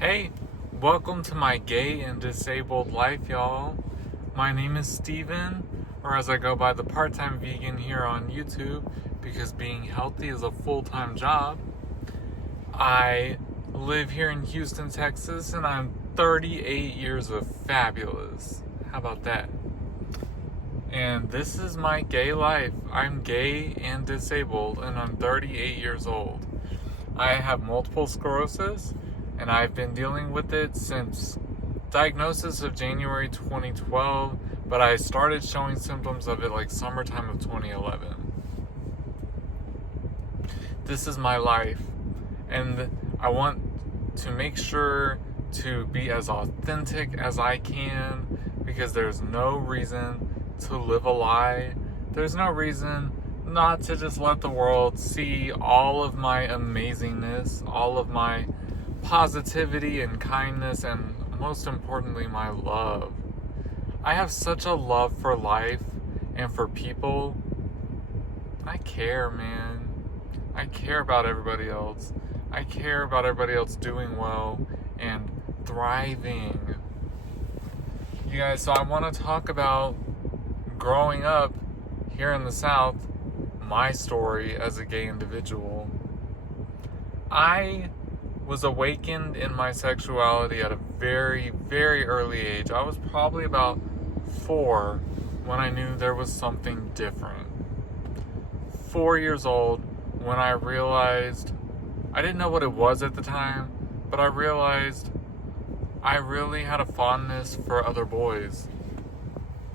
Hey, welcome to my gay and disabled life, y'all. My name is Steven, or as I go by the part-time vegan here on YouTube, because being healthy is a full-time job. I live here in Houston, Texas, and I'm 38 years of fabulous. How about that? And this is my gay life. I'm gay and disabled, and I'm 38 years old. I have multiple sclerosis, and I've been dealing with it since diagnosis of January 2012, but I started showing symptoms of it like summertime of 2011. This is my life, and I want to make sure to be as authentic as I can, because there's no reason to live a lie. There's no reason not to just let the world see all of my amazingness, all of my positivity and kindness, and most importantly, my love. I have such a love for life and for people. I care, man. I care about everybody else. I care about everybody else doing well and thriving. You guys, so I want to talk about growing up here in the South, my story as a gay individual. I was awakened in my sexuality at a very, very early age. I was probably about 4 when I knew there was something different. 4 years old when I realized, I didn't know what it was at the time, but I realized I really had a fondness for other boys.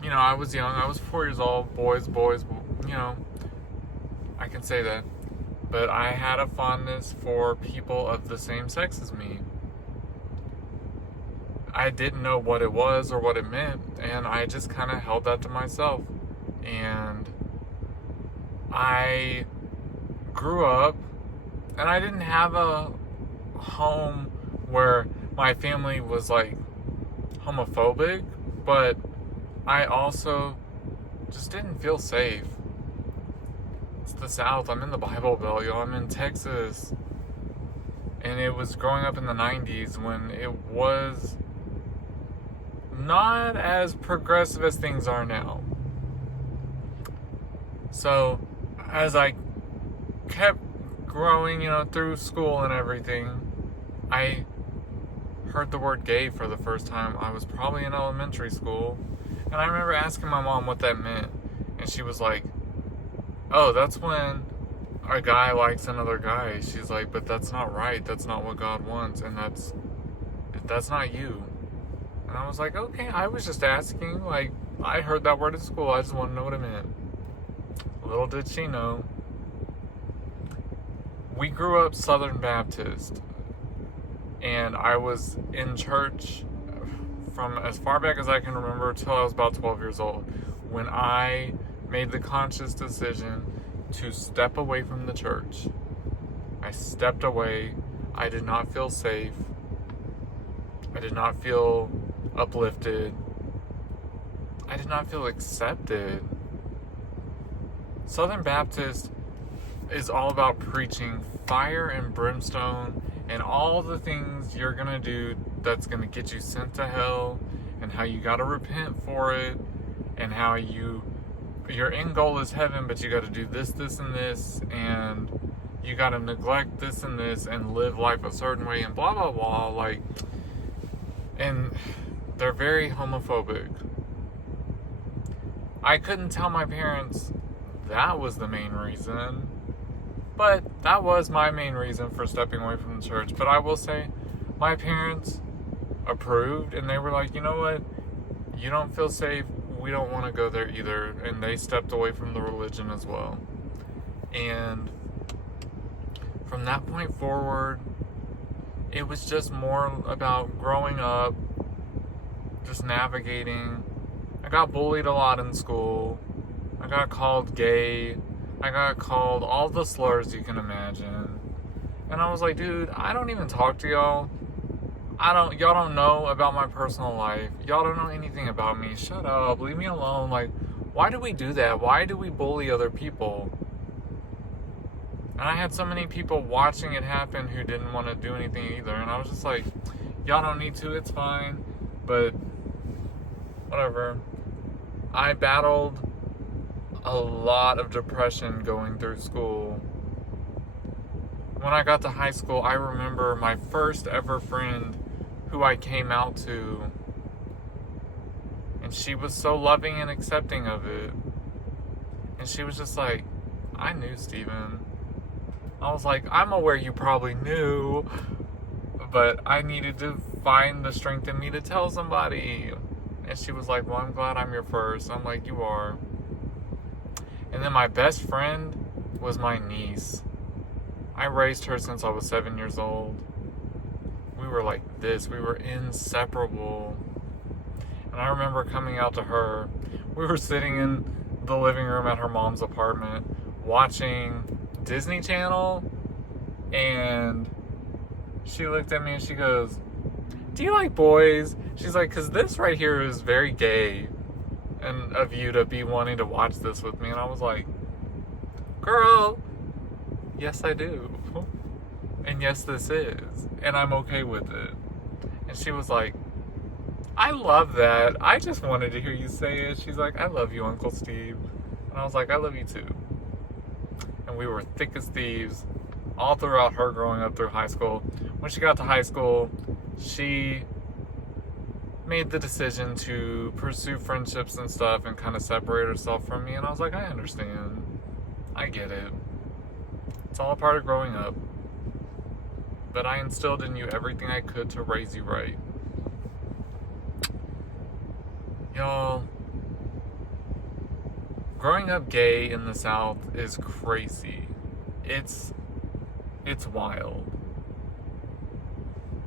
You know, I was young, I was 4 years old, boys, you know, I can say that. But I had a fondness for people of the same sex as me. I didn't know what it was or what it meant, and I just kind of held that to myself. And I grew up, and I didn't have a home where my family was like homophobic, but I also just didn't feel safe. It's the South. I'm in the Bible Belt, y'all. I'm in Texas. And it was growing up in the 90s when it was not as progressive as things are now. So, as I kept growing, through school and everything, I heard the word gay for the first time. I was probably in elementary school. And I remember asking my mom what that meant. And she was like, oh, that's when a guy likes another guy. She's like, but that's not right. That's not what God wants. And that's not you. And I was like, okay, I was just asking. Like, I heard that word at school. I just want to know what it meant. Little did she know. We grew up Southern Baptist. And I was in church from as far back as I can remember till I was about 12 years old, when I made the conscious decision to step away from the church. I stepped away. I did not feel safe. I did not feel uplifted. I did not feel accepted. Southern Baptist is all about preaching fire and brimstone and all the things you're gonna do that's gonna get you sent to hell, and how you gotta repent for it, and how your end goal is heaven, but you gotta do this, and this, and you gotta neglect this and this, and live life a certain way, and blah, blah, blah, like, and they're very homophobic. I couldn't tell my parents that was the main reason, but that was my main reason for stepping away from the church. But I will say, my parents approved, and they were like, you know what, you don't feel safe, we don't want to go there either. And they stepped away from the religion as well. And from that point forward, it was just more about growing up, just navigating. I got bullied a lot in school. I got called gay. I got called all the slurs you can imagine. And I was like, dude, I don't even talk to y'all. Y'all don't know about my personal life. Y'all don't know anything about me. Shut up. Leave me alone. Like, why do we do that? Why do we bully other people? And I had so many people watching it happen who didn't want to do anything either. And I was just like, Y'all don't need to, it's fine. But whatever. I battled a lot of depression going through school. When I got to high school, I remember my first ever friend who I came out to, and she was so loving and accepting of it. And she was just like, I knew Steven. I was like, I'm aware you probably knew, but I needed to find the strength in me to tell somebody. And she was like, well, I'm glad I'm your first. I'm like, you are. And then my best friend was my niece. I raised her since I was 7 years old. We were like this. We were inseparable. And I remember coming out to her. We were sitting in the living room at her mom's apartment watching Disney Channel. And she looked at me and she goes, do you like boys? She's like, because this right here is very gay. And of you to be wanting to watch this with me. And I was like, girl, yes I do. And yes this is. And I'm okay with it. And she was like, I love that. I just wanted to hear you say it. She's like, I love you, Uncle Steve. And I was like, I love you too. And we were thick as thieves all throughout her growing up through high school. When she got to high school, she made the decision to pursue friendships and stuff and kind of separate herself from me. And I was like, I understand. I get it. It's all a part of growing up. But I instilled in you everything I could to raise you right. Y'all, growing up gay in the South is crazy. It's wild.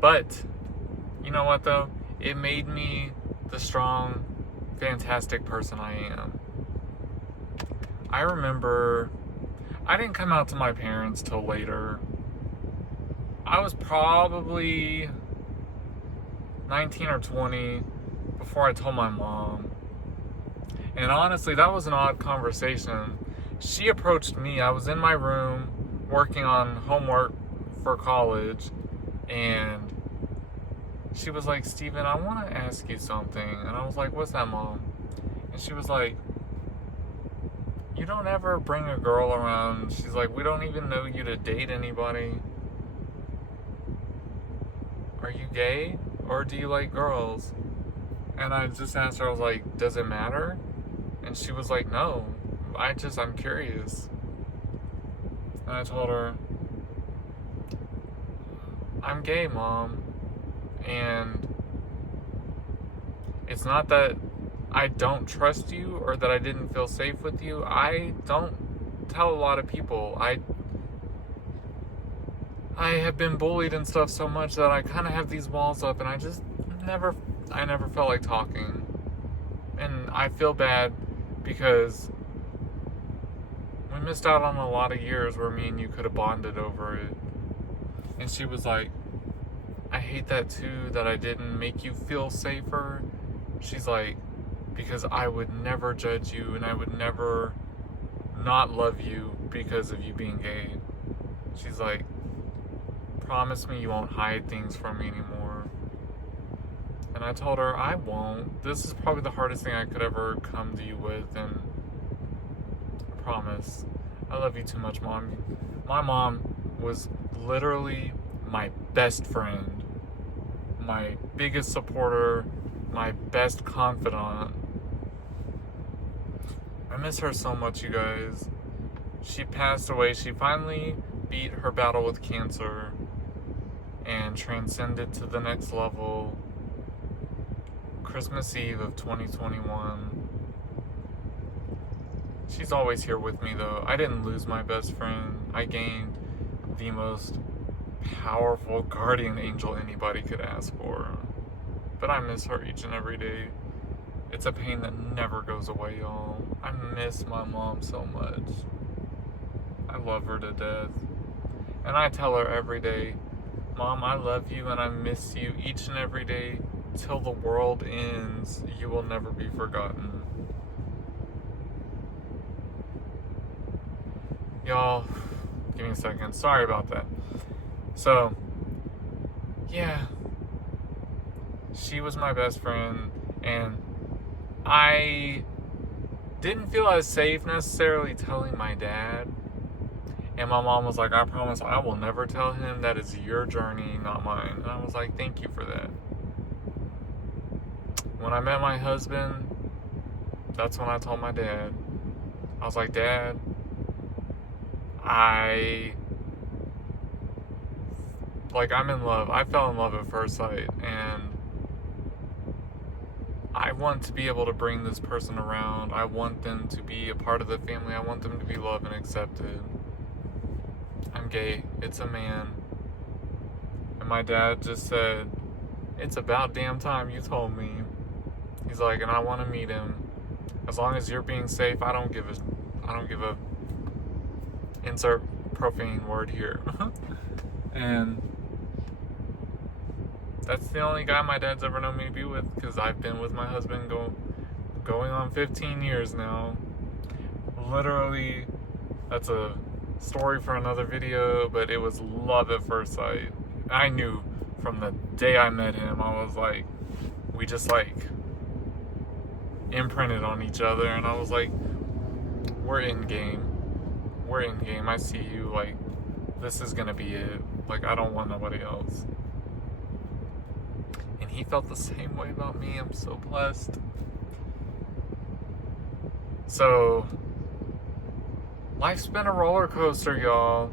But, you know what though? It made me the strong, fantastic person I am. I remember I didn't come out to my parents till later. I was probably 19 or 20 before I told my mom. And honestly, that was an odd conversation. She approached me. I was in my room working on homework for college, and she was like, Steven, I want to ask you something. And I was like, what's that, Mom? And she was like, you don't ever bring a girl around. She's like, we don't even know you to date anybody. Are you gay? Or do you like girls? And I just asked her, I was like, does it matter? And she was like, no. I'm curious. And I told her, I'm gay, Mom. And it's not that I don't trust you or that I didn't feel safe with you. I don't tell a lot of people. I have been bullied and stuff so much that I kind of have these walls up, and I never felt like talking. And I feel bad because we missed out on a lot of years where me and you could have bonded over it. And she was like, I hate that too, that I didn't make you feel safer. She's like, because I would never judge you and I would never not love you because of you being gay. She's like, promise me you won't hide things from me anymore. And I told her, I won't. This is probably the hardest thing I could ever come to you with, and I promise. I love you too much, Mom. My mom was literally my best friend, my biggest supporter, my best confidant. I miss her so much, you guys. She passed away. She finally beat her battle with cancer and transcended to the next level Christmas Eve of 2021. She's always here with me though. I didn't lose my best friend. I gained the most powerful guardian angel anybody could ask for. But I miss her each and every day. It's a pain that never goes away, y'all. I miss my mom so much. I love her to death. And I tell her every day, Mom, I love you and I miss you each and every day till the world ends. You will never be forgotten. Y'all, give me a second. Sorry about that. So, yeah. She was my best friend, and I didn't feel as safe necessarily telling my dad. And my mom was like, I promise I will never tell him. That is your journey, not mine. And I was like, thank you for that. When I met my husband, that's when I told my dad. I was like, Dad, I'm in love. I fell in love at first sight, and I want to be able to bring this person around. I want them to be a part of the family. I want them to be loved and accepted. I'm gay. It's a man. And my dad just said, it's about damn time you told me. He's like, and I want to meet him. As long as you're being safe, I don't give a insert profane word here. And that's the only guy my dad's ever known me to be with, because I've been with my husband going on 15 years now. Literally, that's a story for another video, but it was love at first sight. I knew from the day I met him, I was like, we just imprinted on each other, and I was like, we're in game. I see you, this is gonna be it. I don't want nobody else. And he felt the same way about me. I'm so blessed. So, life's been a roller coaster, y'all.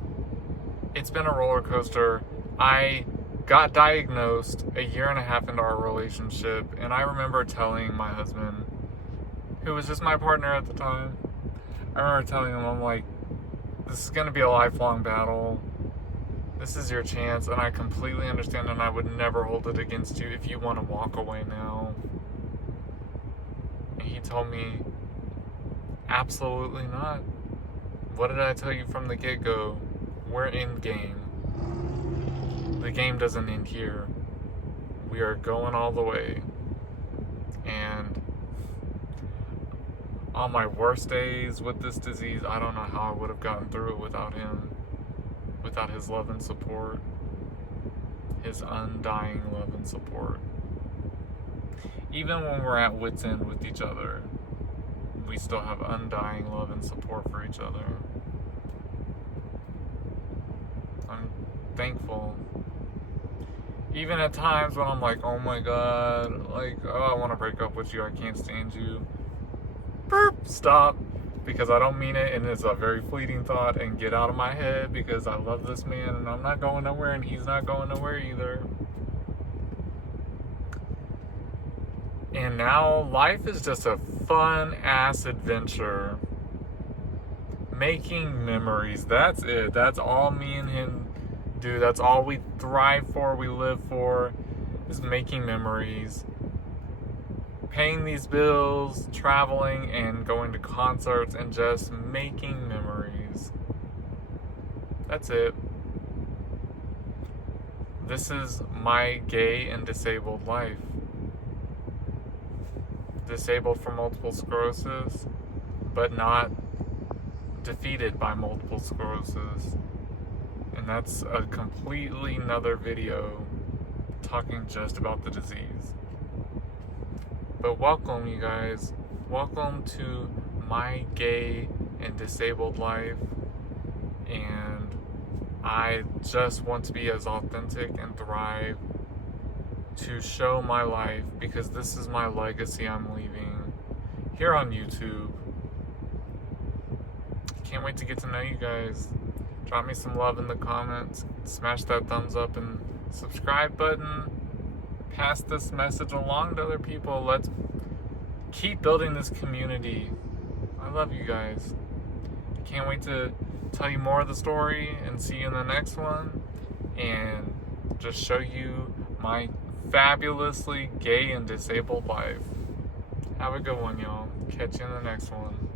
It's been a roller coaster. I got diagnosed a year and a half into our relationship, and I remember telling my husband, who was just my partner at the time, I remember telling him, I'm like, this is going to be a lifelong battle. This is your chance, and I completely understand, and I would never hold it against you if you want to walk away now. And he told me, absolutely not. What did I tell you from the get-go? We're in game. The game doesn't end here. We are going all the way. And on my worst days with this disease, I don't know how I would have gotten through it without him. Without his love and support. His undying love and support. Even when we're at wit's end with each other, we still have undying love and support for each other. I'm thankful. Even at times when I'm like, oh my God, I want to break up with you, I can't stand you. Burp, stop, because I don't mean it, and it's a very fleeting thought, and get out of my head, because I love this man, and I'm not going nowhere, and he's not going nowhere either. And now life is just a fun-ass adventure. Making memories, that's it. That's all me and him do. That's all we thrive for, we live for, is making memories. Paying these bills, traveling, and going to concerts, and just making memories. That's it. This is my gay and disabled life. Disabled from multiple sclerosis, but not defeated by multiple sclerosis. And that's a completely another video talking just about the disease. But welcome, you guys. Welcome to my gay and disabled life. And I just want to be as authentic and thrive to show my life, because this is my legacy I'm leaving here on YouTube. Can't wait to get to know you guys. Drop me some love in the comments. Smash that thumbs up and subscribe button. Pass this message along to other people. Let's keep building this community. I love you guys. Can't wait to tell you more of the story and see you in the next one, and just show you my fabulously gay and disabled life. Have a good one, y'all. Catch you in the next one.